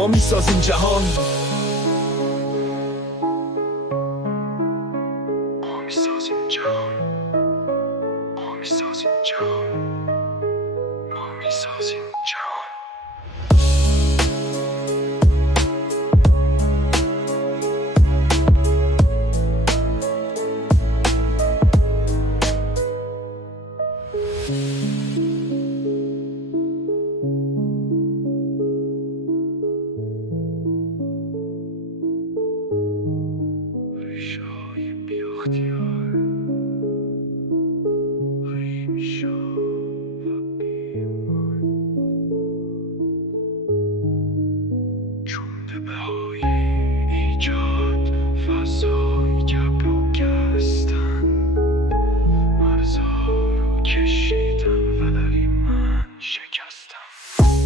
ما میسازیم جهان. ما میسازیم جهان. ما میسازیم جهان. ما میسازیم جهان. ریشه‌های بی‌اختیار ریشه‌ها و بی‌مان چون به‌های ایجاد فضای گپ و گستن مرزها رو کشیدم ولی من شکستم.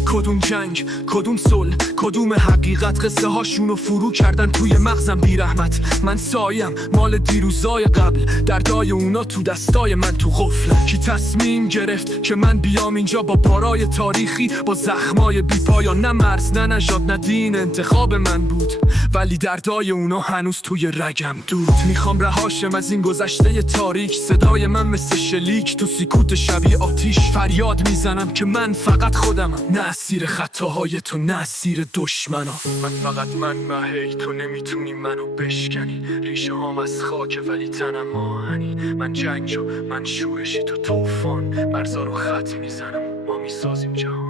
کدوم جنگ، کدوم صلح، کدوم حقیقت، قصه هاشونو فرو کردن توی مغزم بی رحمت. من سایم مال دیروزای قبل، دردای اونا تو دستای من تو غفلم. کی تصمیم گرفت که من بیام اینجا با بارای تاریخی، با زخمای بی پایان؟ نه مرز، نه نژاد، نه دین، انتخاب من بود، ولی دردای اونا هنوز توی رگم دود. میخوام رهاشم از این گذشته تاریک، صدای من مثل شلیک تو سکوت شبیه آتیش. فریاد میزنم که من فقط خودمم، نه اسیر خطاهای تو، نه اسیر دشمنا. من فقط مهی، تو نمیتونی منو بشکنی. ریشه هام از خاکه ولی تنم آهنی. من جنگ و من شورشی، تو طوفان. مرزا رو خط میزنم، ما میسازیم جهان.